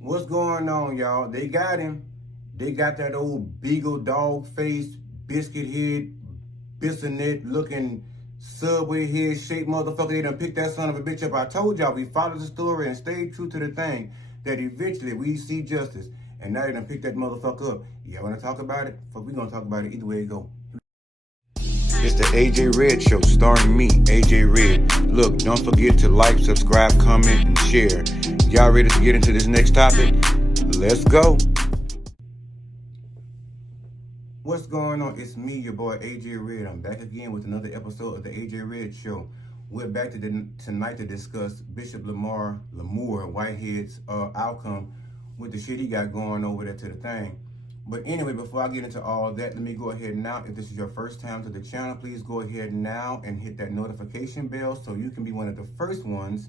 What's going on, y'all? They got him. They got that old Beagle dog face, biscuit head, bissonette looking Subway head shaped motherfucker. They done picked that son of a bitch up. I told y'all we followed the story and stayed true to the thing that eventually we see justice. And now they done picked that motherfucker up. Y'all wanna talk about it? Fuck, we gonna talk about it either way it go. It's the AJ Red Show, starring me, AJ Red. Look, don't forget to like, subscribe, comment, and share. Y'all ready to get into this next topic? Let's go. What's going on? It's me, your boy AJ Red. I'm back again with another episode of the AJ Red Show. We're back tonight to discuss Bishop Lamor Whitehead's outcome with the shit he got going over there to the thing. But anyway, before I get into all that, let me go ahead now. If this is your first time to the channel, please go ahead now and hit that notification bell so you can be one of the first ones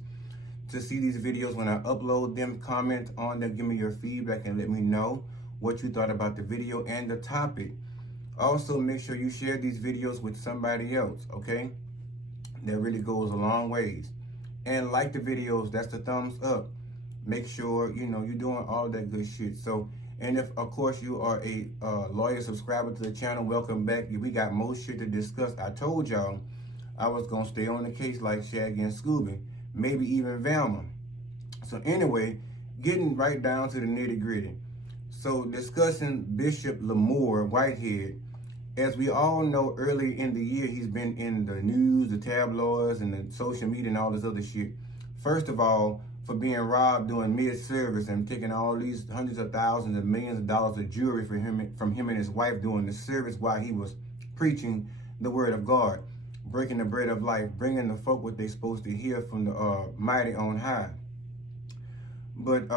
to see these videos when I upload them. Comment on them, give me your feedback, and let me know what you thought about the video and the topic. Also, make sure you share these videos with somebody else, okay? That really goes a long ways. And like the videos, that's the thumbs up. Make sure, you're doing all that good shit. So, and if, of course, you are a loyal subscriber to the channel, welcome back. We got more shit to discuss. I told y'all I was going to stay on the case like Shaggy and Scooby, maybe even Velma. So anyway, getting right down to the nitty gritty. So discussing Bishop Lamor Whitehead, as we all know, early in the year, he's been in the news, the tabloids, and the social media and all this other shit. First of all, for being robbed during mid-service and taking all these hundreds of thousands and millions of dollars of jewelry from him and his wife during the service while he was preaching the word of God, breaking the bread of life, bringing the folk what they supposed to hear from the mighty on high. But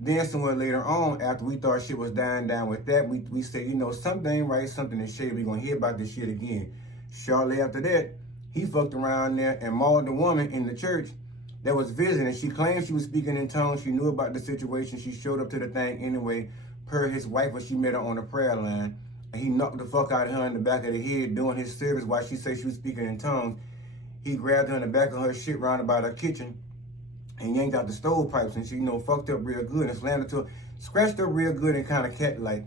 then somewhere later on, after we thought shit was dying down with that, we said, something ain't right, something is shady. We're going to hear about this shit again. Shortly after that, he fucked around there and mauled the woman in the church that was visiting. She claimed she was speaking in tongues. She knew about the situation. She showed up to the thing anyway, per his wife when she met her on the prayer line. And he knocked the fuck out of her in the back of the head doing his service while she said she was speaking in tongues. He grabbed her in the back of her shit round about her kitchen and yanked out the stovepipes, and she, fucked up real good and slammed it to her, scratched up real good and kind of cat-like,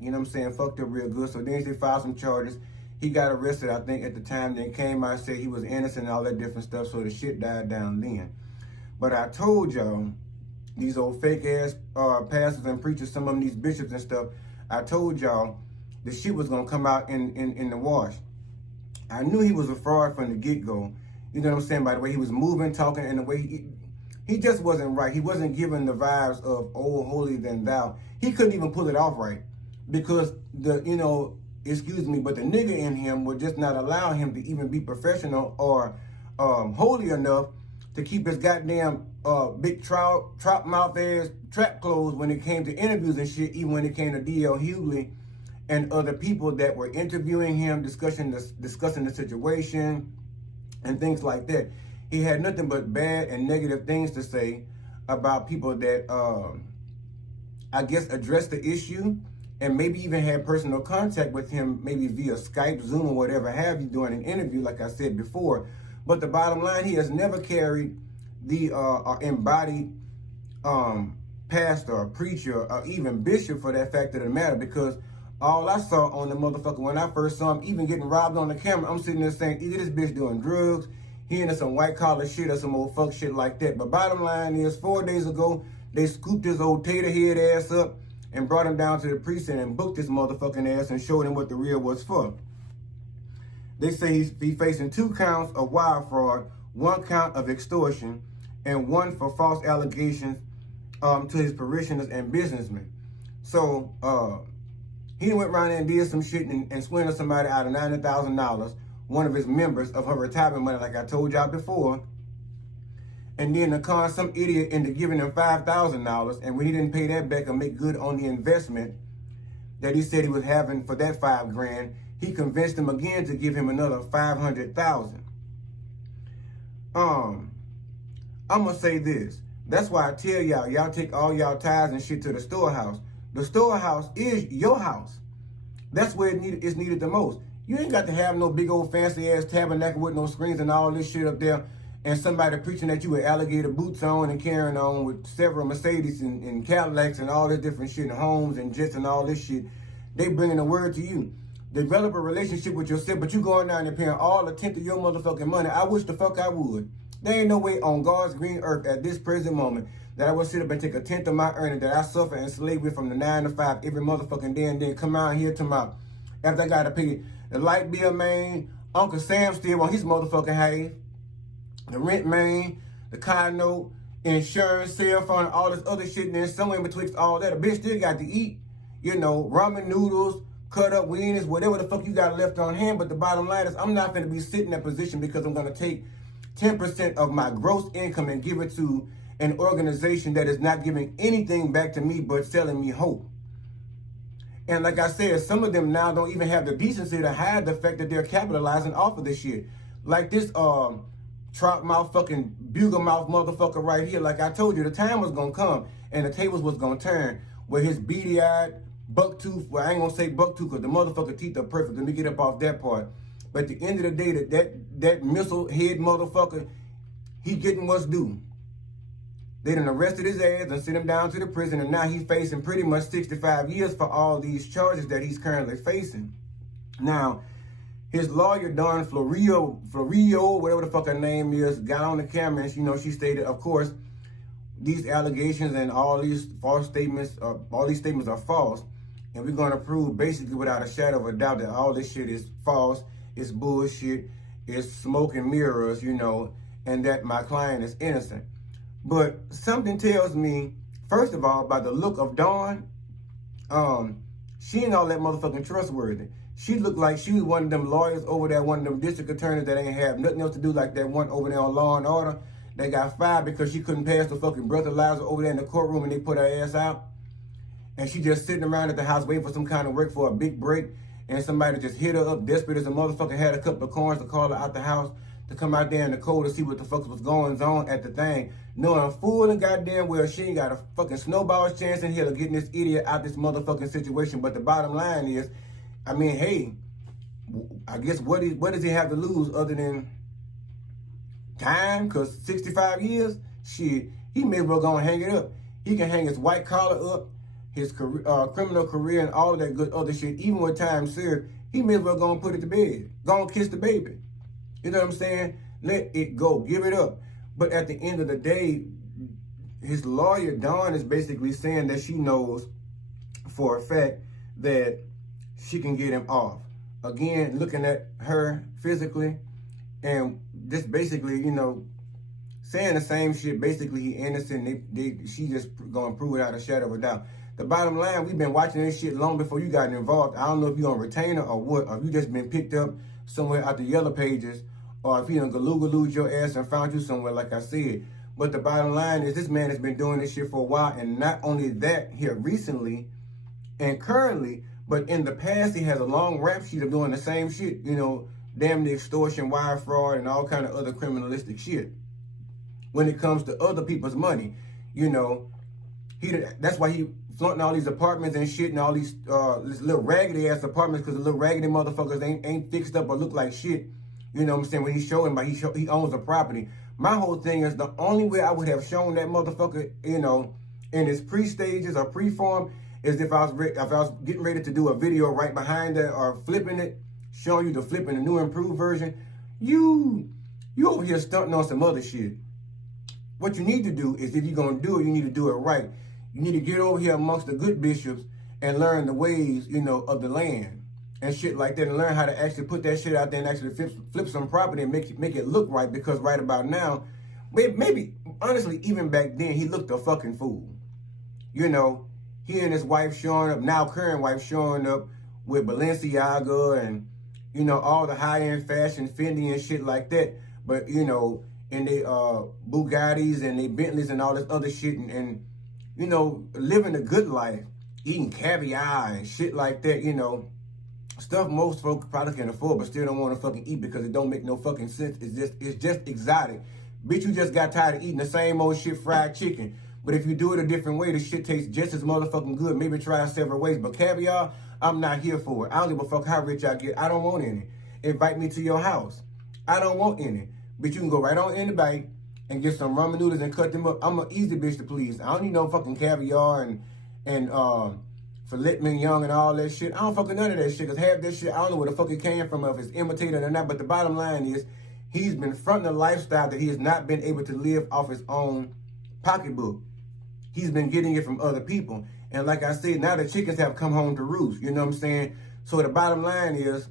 fucked up real good. So then they filed some charges. He got arrested, I think, at the time. Then came out and said he was innocent and all that different stuff, so the shit died down then. But I told y'all, these old fake-ass pastors and preachers, some of them, these bishops and stuff, I told y'all the shit was going to come out in the wash. I knew he was a fraud from the get-go. You know what I'm saying? By the way he was moving, talking, and the way he just wasn't right. He wasn't giving the vibes of "Oh, holy than thou." He couldn't even pull it off right because but the nigga in him would just not allow him to even be professional or holy enough to keep his goddamn big trap mouth ass trap clothes when it came to interviews and shit. Even when it came to D.L. Hughley and other people that were interviewing him, discussing the situation and things like that. He had nothing but bad and negative things to say about people that, I guess, addressed the issue and maybe even had personal contact with him, maybe via Skype, Zoom, or whatever have you during an interview, like I said before. But the bottom line, he has never carried the embodied pastor or preacher or even bishop for that fact of the matter, because all I saw on the motherfucker when I first saw him, even getting robbed on the camera, I'm sitting there saying, either this bitch doing drugs, he into some white collar shit or some old fuck shit like that. But bottom line is, 4 days ago, they scooped his old tater head ass up and brought him down to the precinct and booked his motherfucking ass and showed him what the real was for. They say he's facing 2 counts of wire fraud, 1 count of extortion, and 1 for false allegations to his parishioners and businessmen. So he went around and did some shit and swindled somebody out of $90,000. One of his members of her retirement money, like I told y'all before. And then to con some idiot into giving him $5,000, and when he didn't pay that back or make good on the investment that he said he was having for that $5 grand, he convinced him again to give him another $500,000. I'm gonna say this. That's why I tell y'all take all y'all tithes and shit to the storehouse. The storehouse is your house. That's where it's needed the most. You ain't got to have no big old fancy ass tabernacle with no screens and all this shit up there and somebody preaching at you with alligator boots on and carrying on with several Mercedes and Cadillacs and all this different shit and homes and jets and all this shit, they bringing the word to you. Develop a relationship with yourself, but you going down there paying all a tenth of your motherfucking money. I wish the fuck I would. There ain't no way on God's green earth at this present moment that I would sit up and take a tenth of my earnings that I suffer and slave with from the 9 to 5 every motherfucking day and then come out here tomorrow after I got to pay the light bill, man. Uncle Sam still on his motherfucking half. The rent, man, the car note, insurance, cell phone, all this other shit, and then somewhere in betwixt all that, a bitch still got to eat, you know, ramen noodles, cut up wieners, whatever the fuck you got left on hand. But the bottom line is I'm not going to be sitting in that position because I'm going to take 10% of my gross income and give it to an organization that is not giving anything back to me but selling me hope. And like I said, some of them now don't even have the decency to hide the fact that they're capitalizing off of this shit. Like this, trout mouth fucking bugle mouth motherfucker right here. Like I told you, the time was gonna come and the tables was gonna turn where his beady-eyed buck tooth, well, I ain't gonna say buck tooth because the motherfucker teeth are perfect. Let me get up off that part. But at the end of the day, that missile head motherfucker, he getting what's due. They done arrested his ass and sent him down to the prison, and now he's facing pretty much 65 years for all these charges that he's currently facing. Now, his lawyer, Don Florio, whatever the fuck her name is, got on the camera and, you know, she stated, of course, these allegations and all these false statements, all these statements are false. And we're going to prove basically without a shadow of a doubt that all this shit is false, it's bullshit, it's smoke and mirrors, you know, and that my client is innocent. But something tells me, first of all, by the look of Dawn, she ain't all that motherfucking trustworthy. She looked like she was one of them lawyers over there, one of them district attorneys that ain't have nothing else to do, like that one over there on Law and Order that got fired because she couldn't pass the fucking breathalyzer over there in the courtroom and they put her ass out. And she just sitting around at the house waiting for some kind of work for a big break, and somebody just hit her up desperate as a motherfucker, had a couple of coins to call her out the house to come out there in the cold to see what the fuck was going on at the thing, knowing full and goddamn well she ain't got a fucking snowball's chance in hell of getting this idiot out this motherfucking situation. But the bottom line is, I mean, hey, I guess what does he have to lose other than time? Because 65 years, shit, he may as well go and hang it up. He can hang his white collar up, his career, criminal career, and all that good other shit. Even with time served, he may as well go and put it to bed. Go and kiss the baby. You know what I'm saying? Let it go. Give it up. But at the end of the day, his lawyer, Dawn, is basically saying that she knows for a fact that she can get him off. Again, looking at her physically and just basically, you know, saying the same shit. Basically, he innocent. She just gonna prove it out of a shadow of a doubt. The bottom line, we've been watching this shit long before you got involved. I don't know if you're on retainer or what, or if you just been picked up somewhere out the yellow pages, or if you done galoogalooed your ass and found you somewhere, like I said. But the bottom line is this man has been doing this shit for a while, and not only that, here recently and currently, but in the past, he has a long rap sheet of doing the same shit, you know, damn the extortion, wire fraud, and all kind of other criminalistic shit. When it comes to other people's money, you know, that's why he flaunting all these apartments and shit and all these little raggedy ass apartments, because the little raggedy motherfuckers ain't fixed up or look like shit. You know what I'm saying? When he's showing, but he owns the property. My whole thing is the only way I would have shown that motherfucker, you know, in his pre-stages or pre-form, is if I was getting ready to do a video right behind that or flipping it, showing you the flipping the new improved version. You over here stunting on some other shit. What you need to do is, if you're gonna do it, you need to do it right. You need to get over here amongst the good bishops and learn the ways, you know, of the land and shit like that, and learn how to actually put that shit out there and actually flip some property and make it look right. Because right about now, maybe honestly, even back then, he looked a fucking fool. You know, he and his wife showing up, now current wife showing up with Balenciaga and, you know, all the high-end fashion, Fendi and shit like that. But, you know, and they Bugattis and they Bentleys and all this other shit, and you know, living a good life, eating caviar and shit like that, you know, stuff most folks probably can afford but still don't want to fucking eat because it don't make no fucking sense. It's just exotic. Bitch, you just got tired of eating the same old shit, fried chicken. But if you do it a different way, the shit tastes just as motherfucking good. Maybe try it several ways. But caviar, I'm not here for it. I don't give a fuck how rich I get. I don't want any. Invite me to your house. I don't want any. Bitch, you can go right on in the bite and get some ramen noodles and cut them up. I'm an easy bitch to please. I don't need no fucking caviar and filet mignon and all that shit. I don't fucking none of that shit. Because half that shit, I don't know where the fuck it came from, if it's imitated or not. But the bottom line is, he's been fronting a lifestyle that he has not been able to live off his own pocketbook. He's been getting it from other people. And like I said, now the chickens have come home to roost. You know what I'm saying? So the bottom line is,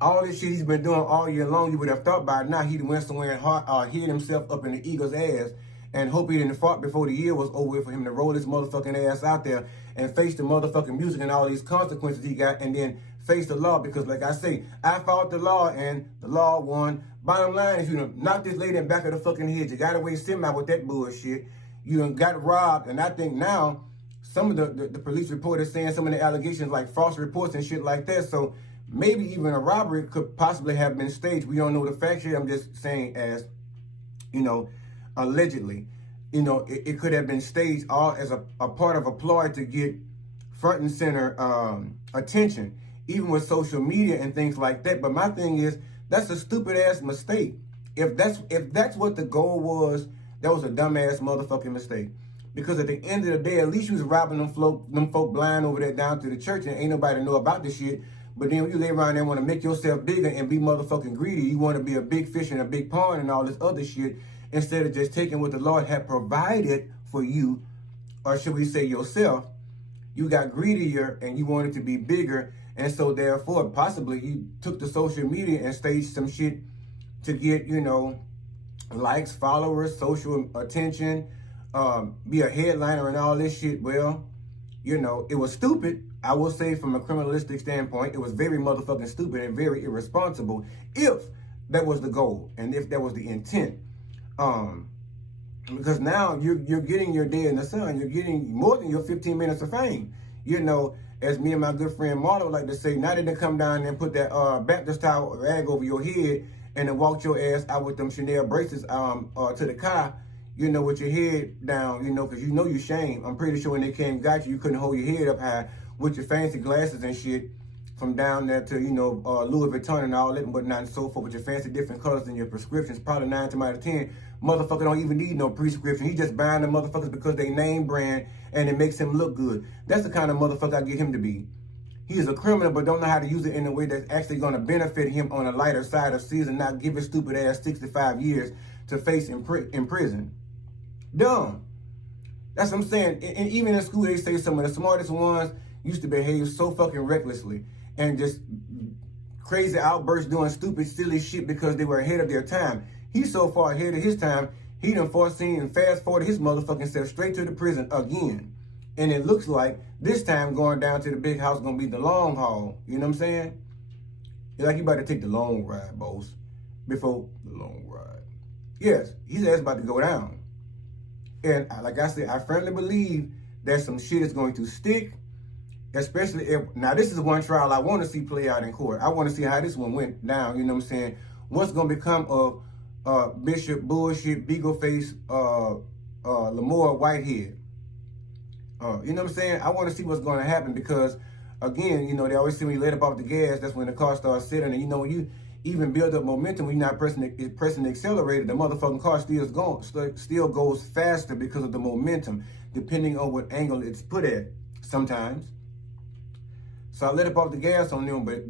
all this shit he's been doing all year long, you would have thought by now he'd went somewhere and hid himself up in the eagle's ass and hope he didn't fart before the year was over for him to roll his motherfucking ass out there and face the motherfucking music and all these consequences he got, and then face the law. Because like I say, I fought the law and the law won. Bottom line is, you know, knock this lady in the back of the fucking head. You got away semi with that bullshit. You done got robbed, and I think now some of the police report is saying some of the allegations like false reports and shit like that. So maybe even a robbery could possibly have been staged. We don't know the facts here. I'm just saying, as, you know, allegedly, you know, it could have been staged all as a part of a ploy to get front and center attention, even with social media and things like that. But my thing is, that's a stupid ass mistake. If that's what the goal was, that was a dumbass motherfucking mistake. Because at the end of the day, at least you was robbing them folk blind over there down to the church, and ain't nobody know about this shit. But then when you lay around there and want to make yourself bigger and be motherfucking greedy, you want to be a big fish in a big pond and all this other shit, instead of just taking what the Lord had provided for you, or should we say yourself, you got greedier and you wanted to be bigger. And so therefore, possibly you took the social media and staged some shit to get, you know, likes, followers, social attention, be a headliner and all this shit. Well, you know, it was stupid. I will say, from a criminalistic standpoint, it was very motherfucking stupid and very irresponsible, if that was the goal and if that was the intent. Because now you're getting your day in the sun. You're getting more than your 15 minutes of fame. You know, as me and my good friend Marlo like to say, now they done come down and put that Baptist towel rag over your head and then walk your ass out with them Chanel bracelets to the car, you know, with your head down, you know, because you know you shame. I'm pretty sure when they came and got you, you couldn't hold your head up high with your fancy glasses and shit, from down there to, you know, Louis Vuitton and all that and whatnot and so forth, with your fancy different colors and your prescriptions. Probably 9 times out of 10, motherfucker don't even need no prescription. He just buying the motherfuckers because they name brand and it makes him look good. That's the kind of motherfucker I get him to be. He is a criminal, but don't know how to use it in a way that's actually going to benefit him on a lighter side of season, not give his stupid ass 65 years to face in prison. Dumb. That's what I'm saying. And even in school, they say some of the smartest ones used to behave so fucking recklessly and just crazy outbursts doing stupid, silly shit because they were ahead of their time. He's so far ahead of his time, he done foreseen and fast forwarded his motherfucking self straight to the prison again. And it looks like this time going down to the big house gonna be the long haul. You know what I'm saying? It's like you about to take the long ride, boss, before the long ride. Yes, his ass about to go down. And like I said, I firmly believe that some shit is going to stick. Especially if, now this is one trial I want to see play out in court. I want to see how this one went down, you know what I'm saying? What's going to become of Bishop Bullshit, Beagle Face, Lamor Whitehead? You know what I'm saying? I want to see what's going to happen because, again, you know, they always say when you let up off the gas, that's when the car starts sitting. And, you know, when you even build up momentum, when you're not pressing the accelerator, the motherfucking car still goes faster because of the momentum, depending on what angle it's put at sometimes. So I let up off the gas on them, but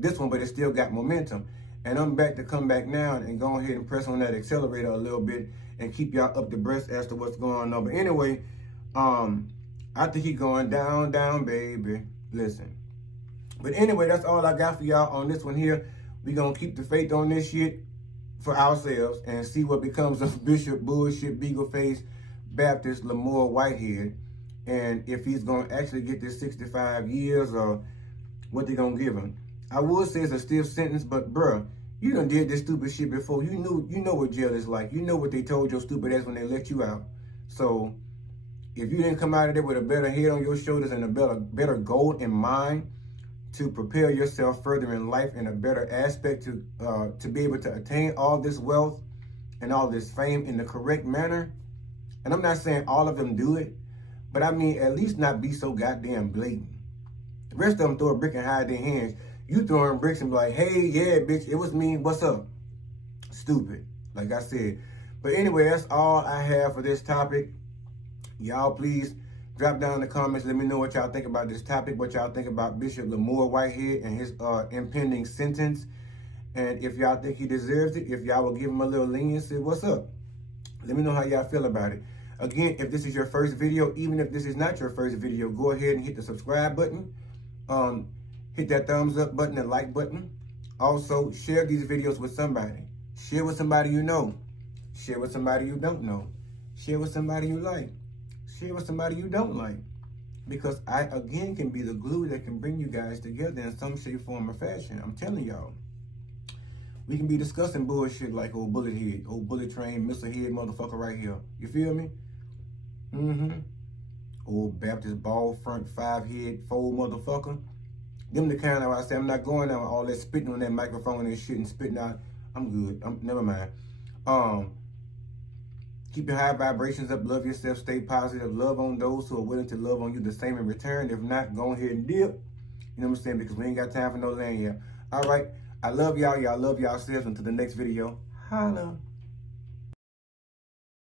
it still got momentum. And I'm back to come back now and go ahead and press on that accelerator a little bit and keep y'all up to breast as to what's going on. But anyway, I think he going down, down, baby. Listen. But anyway, that's all I got for y'all on this one here. We gonna keep the faith on this shit for ourselves and see what becomes of Bishop Bullshit, Beagle Face, Baptist, Lamor Whitehead. And if he's gonna actually get this 65 years or what they gonna give him. I would say it's a stiff sentence, but bruh, you done did this stupid shit before. You know what jail is like. You know what they told your stupid ass when they let you out. So if you didn't come out of there with a better head on your shoulders and a better goal in mind to prepare yourself further in life in a better aspect to be able to attain all this wealth and all this fame in the correct manner, and I'm not saying all of them do it, but I mean at least not be so goddamn blatant. The rest of them throw a brick and hide their hands. You throwing bricks and be like, hey, yeah, bitch, it was me. What's up? Stupid. like I said. But anyway, that's all I have for this topic. Y'all please drop down in the comments. Let me know what y'all think about this topic, what y'all think about Bishop Lamor Whitehead and his impending sentence. And if y'all think he deserves it, if y'all will give him a little leniency, what's up? Let me know how y'all feel about it. Again, if this is your first video, even if this is not your first video, go ahead and hit the subscribe button. Hit that thumbs up button and like button. Also, share these videos with somebody. Share with somebody you know. Share with somebody you don't know. Share with somebody you like. Share with somebody you don't like. Because I, again, can be the glue that can bring you guys together in some shape, form, or fashion. I'm telling y'all. We can be discussing bullshit like old bullet head, old bullet train, missile head motherfucker right here. You feel me? Old Baptist ball front 5 head fold motherfucker. Them the kind of I say I'm not going out all that spitting on that microphone and shit and spitting out. I'm good. Never mind. Keep your high vibrations up. Love yourself. Stay positive. Love on those who are willing to love on you the same in return. If not, go ahead and dip. You know what I'm saying? Because we ain't got time for no lanyard. All right. I love y'all. Y'all love yourselves. Until the next video. Holla.